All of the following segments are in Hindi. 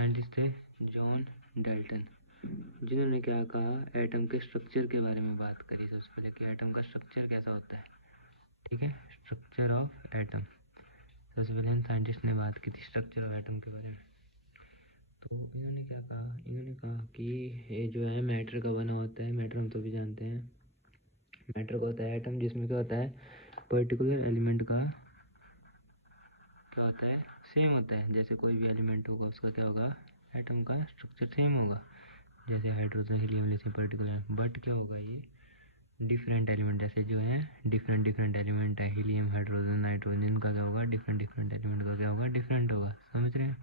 साइंटिस्ट थे जॉन डाल्टन, जिन्होंने क्या कहा, एटम के स्ट्रक्चर के बारे में बात करी सबसे पहले कि एटम का स्ट्रक्चर कैसा होता है। ठीक है, स्ट्रक्चर ऑफ एटम, सबसे पहले इन साइंटिस्ट ने बात की थी स्ट्रक्चर ऑफ एटम के बारे में। तो इन्होंने क्या कहा, इन्होंने कहा कि ये जो है मैटर का बना होता है। मैटर हम तो भी जानते हैं, मैटर का होता है एटम, जिसमें क्या होता है, पर्टिकुलर एलिमेंट का क्या होता है, सेम होता है। जैसे कोई भी एलिमेंट होगा उसका क्या होगा, एटम का स्ट्रक्चर सेम होगा, जैसे hydrogen, helium, lithium, particular. But क्या होगा, ये डिफरेंट एलिमेंट, जैसे जो है डिफरेंट एलिमेंट है, हीलियम, हाइड्रोजन, नाइट्रोजन का क्या होगा, डिफरेंट एलिमेंट का क्या होगा, डिफरेंट होगा। समझ रहे हैं,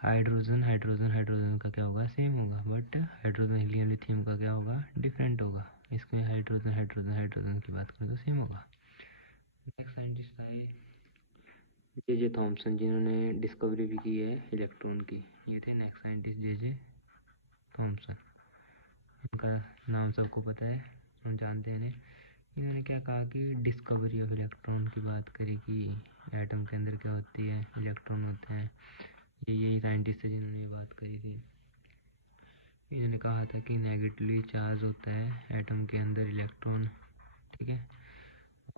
हाइड्रोजन का क्या होगा, सेम होगा, बट हाइड्रोजन, हीलियम, लिथियम का क्या होगा, डिफरेंट होगा। इसमें हाइड्रोजन की बात करें तो सेम होगा। नेक्स्ट साइंटिस्ट आए जे थॉमसन, जिन्होंने डिस्कवरी भी की है इलेक्ट्रॉन की। ये थे नेक्स्ट साइंटिस्ट जे थॉमसन। इनका नाम सबको पता है, हम जानते हैं इन्हें। इन्होंने क्या कहा कि डिस्कवरी ऑफ इलेक्ट्रॉन की बात करी कि एटम के अंदर क्या होती है, इलेक्ट्रॉन होते हैं। यही साइंटिस्ट है जिन्होंने ये बात करी थी। इन्होंने कहा था कि नेगेटिवली चार्ज होता है एटम के अंदर इलेक्ट्रॉन। ठीक है,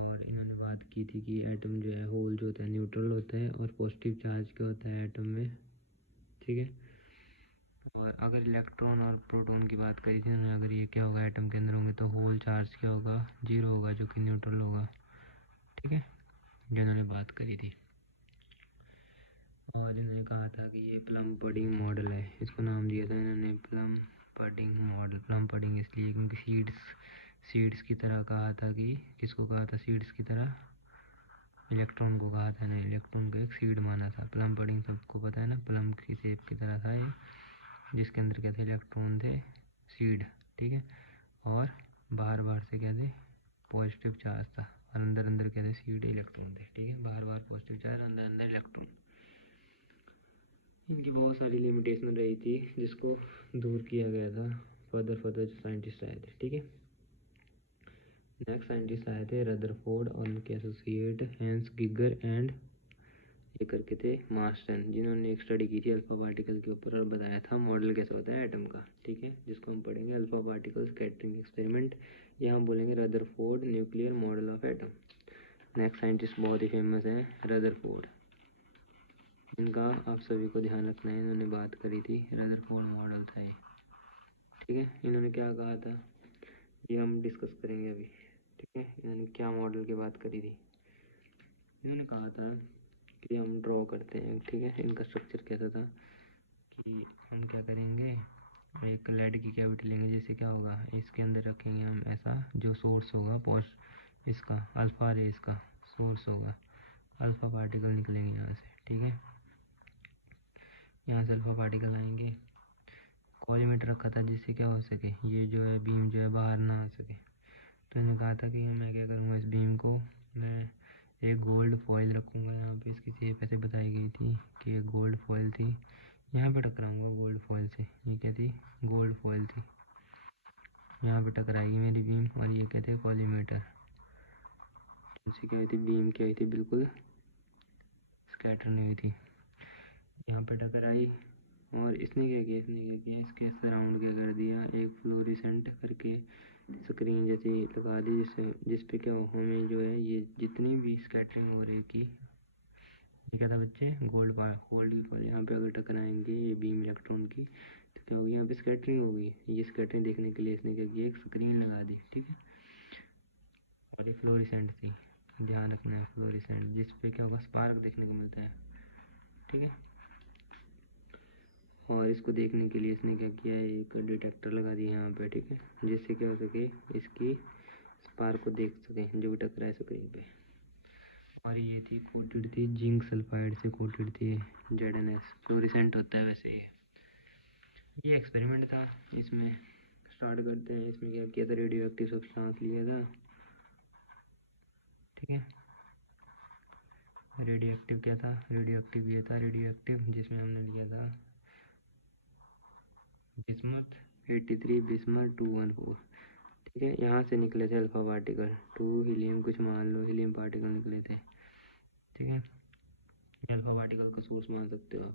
और इन्होंने बात की थी कि एटम जो है, होल जो होता है न्यूट्रल होता है, और पॉजिटिव चार्ज क्या होता है एटम में। ठीक है, और अगर इलेक्ट्रॉन और प्रोटॉन की बात करी थी उन्होंने, अगर ये क्या होगा एटम के अंदर होंगे तो होल चार्ज क्या होगा, 0 होगा, जो कि न्यूट्रल होगा। ठीक है, जिन्होंने बात करी थी। और इन्होंने कहा था कि ये प्लम पडिंग मॉडल है, इसको नाम दिया था इन्होंने plum pudding model. Plum pudding इसलिए क्योंकि सीड्स की तरह कहा था कि, किसको कहा था, सीड्स की तरह इलेक्ट्रॉन को कहा था ना, इलेक्ट्रॉन को एक सीड माना था। प्लम पडिंग सबको पता है ना, प्लम की शेप की तरह था ये, जिसके अंदर क्या थे, इलेक्ट्रॉन थे, सीड। ठीक है, और बाहर से क्या थे, पॉजिटिव चार्ज था, और अंदर क्या थे, सीड इलेक्ट्रॉन थे। ठीक है, बाहर पॉजिटिव चार्ज, अंदर इलेक्ट्रॉन। इनकी बहुत सारी लिमिटेशन रही थी, जिसको दूर किया गया था फर्दर जो साइंटिस्ट आए थे। ठीक है, नेक्स्ट साइंटिस्ट आए थे रदरफोर्ड और उनके एसोसिएट हैंस गिगर एंड ये करके थे मार्स्टन, जिन्होंने एक स्टडी की थी अल्फा पार्टिकल के ऊपर और बताया था मॉडल कैसा होता है एटम का। ठीक है, जिसको हम पढ़ेंगे अल्फा पार्टिकल स्कैटरिंग एक्सपेरिमेंट, या हम बोलेंगे Rutherford nuclear model of atom. Next scientist बहुत ही फेमस है रदरफोर्ड, इनका आप सभी को ध्यान रखना है। इन्होंने बात करी थी, रदरफोर्ड मॉडल था ये। ठीक है, इन्होंने क्या कहा था ये हम डिस्कस करेंगे अभी। ठीक है, इन्होंने क्या मॉडल की बात करी थी, इन्होंने कहा था कि हम ड्रॉ करते हैं। ठीक है, इनका स्ट्रक्चर कैसा था कि हम क्या करेंगे, एक लेड की कैविटी लेंगे, जैसे क्या होगा, इसके अंदर रखेंगे हम ऐसा, जो सोर्स होगा इसका अल्फा रेस का सोर्स होगा, अल्फा पार्टिकल निकलेंगे यहाँ से। ठीक है, यहाँ से अल्फा पार्टिकल आएंगे, कॉलीमीटर रखा था जिससे क्या हो सके, ये जो है बीम जो है बाहर ना आ सके। तो इन्होंने कहा था कि मैं क्या करूँगा, इस बीम को मैं एक गोल्ड फॉइल रखूँगा यहाँ पे। इसकी शेप ऐसे बताई गई थी कि एक गोल्ड फॉइल थी, यहाँ पे टकराऊँगा गोल्ड फॉइल से। ये क्या थी, गोल्ड फॉइल थी, यहाँ पे टकराएगी मेरी बीम, और ये क्या थे, कॉलीमीटर। इससे क्या हुई थी, बीम क्या हुई थी, बिल्कुल स्कैटर नहीं हुई थी, यहाँ पे टकराई। और इसने क्या किया, इसके सराउंड क्या कर दिया, एक फ्लोरिसेंट करके स्क्रीन जैसी लगा दी, जिस पे क्या हमें जो है, ये जितनी भी स्कैटरिंग हो रही की, ये क्या था बच्चे, गोल्ड की फॉइल यहाँ पे अगर टकराएंगे ये बीम इलेक्ट्रॉन की, तो क्या होगी, यहाँ पे स्कैटरिंग होगी। ये स्कैटरिंग देखने के लिए इसने क्या किया, एक स्क्रीन लगा दी। ठीक है, और ये फ्लोरिसेंट थी, ध्यान रखना है, फ्लोरिसेंट, जिस पे क्या होगा, स्पार्क देखने को मिलता है। ठीक है, और इसको देखने के लिए इसने क्या किया, एक डिटेक्टर लगा दिया यहाँ पे। ठीक है, जिससे क्या हो सके, इसकी स्पार्क को देख सकें जो भी टकराए स्क्रीन पे। और ये थी कोटेड थी जिंक सल्फाइड से कोटेड थी, ZnS फ्लोरिसेंट होता है वैसे ये एक्सपेरिमेंट था। इसमें स्टार्ट करते हैं, इसमें क्या किया था, रेडियो एक्टिव सब्सटेंस लिया था। ठीक है, रेडियो एक्टिव क्या था, रेडियो एक्टिव ये था, रेडियो एक्टिव जिसमें हमने लिया था बिस्मथ 83 बिस्मथ 214। ठीक है, यहाँ से निकले थे अल्फा पार्टिकल, 2 हीलियम, कुछ मान लो हीलियम पार्टिकल निकले थे। ठीक है, अल्फा पार्टिकल का सोर्स मान सकते हो आप।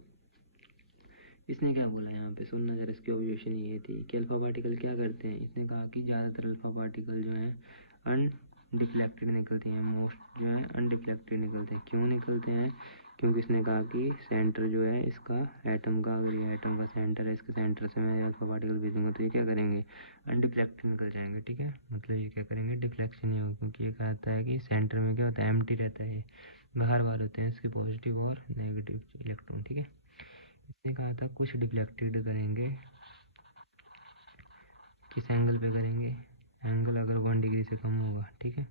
इसने क्या बोला यहाँ पे, सुनना जरा, इसकी ऑब्जर्वेशन ये थी कि अल्फा पार्टिकल क्या करते हैं। इसने कहा कि ज़्यादातर अल्फा पार्टिकल जो हैं अनडिफ्लेक्टेड निकलती हैं, मोस्ट जो है अनडिफ्लेक्टेड निकलते हैं। क्यों निकलते हैं? क्योंकि इसने कहा कि सेंटर जो है इसका एटम का, अगर ये एटम का सेंटर है, इसके सेंटर से मैं अल्फा पार्टिकल भेजूंगा तो ये क्या करेंगे, अनडिफ्लेक्टेड निकल जाएंगे। ठीक है, मतलब ये क्या करेंगे, डिफ्लेक्शन नहीं होगा, क्योंकि ये कहता है कि सेंटर में क्या होता है, एम्प्टी रहता है, बाहर बाहर होते हैं इसके पॉजिटिव और नेगेटिव इलेक्ट्रॉन। ठीक है, इसने कहा था कुछ डिफ्लेक्टेड करेंगे, किस एंगल पे करेंगे, एंगल अगर 1 डिग्री से कम होगा। ठीक है,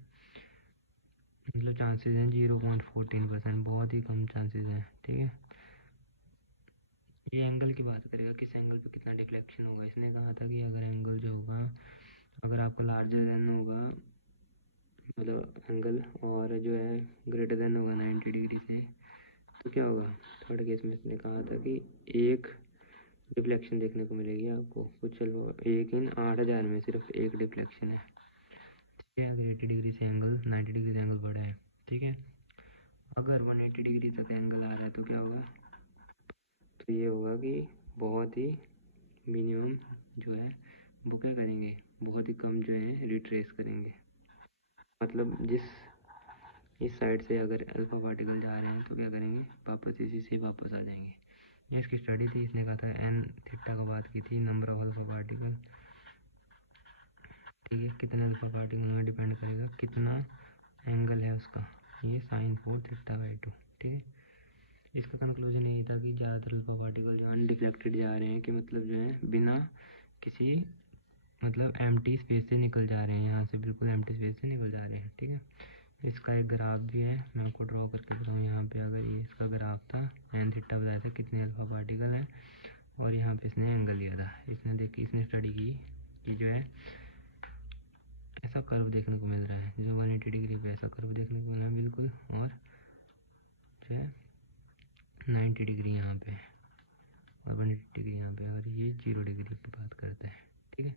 मतलब चांसेस हैं 0.14%, बहुत ही कम चांसेस हैं। ठीक है, ये एंगल की बात करेगा, किस एंगल पे कितना डिफ्लेक्शन होगा। इसने कहा था कि अगर एंगल जो होगा, अगर आपका लार्जर देन होगा, मतलब एंगल, और जो है ग्रेटर देन होगा 90 डिग्री से, तो क्या होगा। थर्ड केस में इसने कहा था कि एक डिफ्लेक्शन देखने को मिलेगी आपको, कुछ चलो 1 in 8000 में सिर्फ एक डिफ्लेक्शन है। ठीक है, अगर 80 डिग्री से एंगल, 90 डिग्री से एंगल बढ़ा है। ठीक है, अगर 180 डिग्री तक एंगल आ रहा है तो क्या होगा, तो ये होगा कि बहुत ही मिनिमम जो है वो क्या करेंगे, बहुत ही कम जो है रिट्रेस करेंगे। मतलब इस साइड से अगर अल्फा पार्टिकल जा रहे हैं तो क्या करेंगे, वापस इसी से वापस आ जाएंगे। ये इसकी स्टडी थी। इसने कहा था एन थीटा का बात की थी, नंबर ऑफ अल्फा पार्टिकल। ठीक है, कितने अल्फा पार्टिकल में डिपेंड करेगा कितना एंगल है उसका, ये साइन 4 थीटा बाई 2। ठीक है, इसका कंक्लूजन यही था कि ज़्यादातर अल्फा पार्टिकल जो अनडिफ्लेक्टेड जा रहे हैं, कि मतलब जो है बिना किसी मतलब एम्प्टी स्पेस से निकल जा रहे हैं, यहाँ से बिल्कुल एम्प्टी स्पेस से निकल जा रहे हैं। ठीक है, इसका एक ग्राफ भी है, मैं आपको ड्रॉ करके बताऊँ। यहाँ पे अगर ये इसका ग्राफ था, एन थीटा बताया था कितने अल्फा पार्टिकल हैं, और यहाँ पे इसने एंगल लिया था। इसने स्टडी की कि जो है ऐसा कर्व देखने को मिल रहा है, जो 180 डिग्री पे ऐसा कर्व देखने को मिल रहा है बिल्कुल, और जो है 90 डिग्री यहाँ पे और 180 डिग्री यहाँ पे, और ये 0 डिग्री की बात करता है। ठीक है,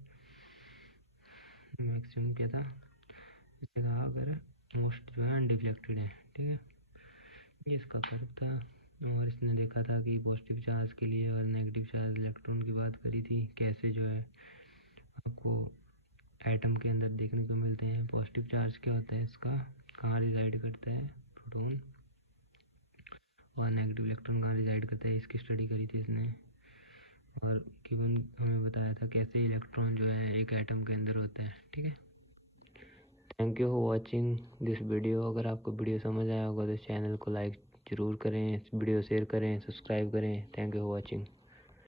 मैक्सिमम क्या था, इसने कहा अगर मोस्ट जो है अनडिफ्लेक्टेड है। ठीक है, ये इसका कर्व था, और इसने देखा था कि पॉजिटिव चार्ज के लिए और नेगेटिव चार्ज इलेक्ट्रॉन की बात करी थी, कैसे जो है आपको एटम के अंदर देखने को मिलते हैं। पॉजिटिव चार्ज क्या होता है इसका, कहाँ रिजाइड करता है, प्रोटॉन, और नेगेटिव इलेक्ट्रॉन कहाँ रिजाइड करता है, इसकी स्टडी करी थी इसने। और गिवन हमें बताया था कैसे इलेक्ट्रॉन जो है एक एटम के अंदर होता है। ठीक है, thank you for watching this video. अगर आपको वीडियो समझ आया होगा तो चैनल को लाइक ज़रूर करें, वीडियो शेयर करें, सब्सक्राइब करें। Thank you for watching.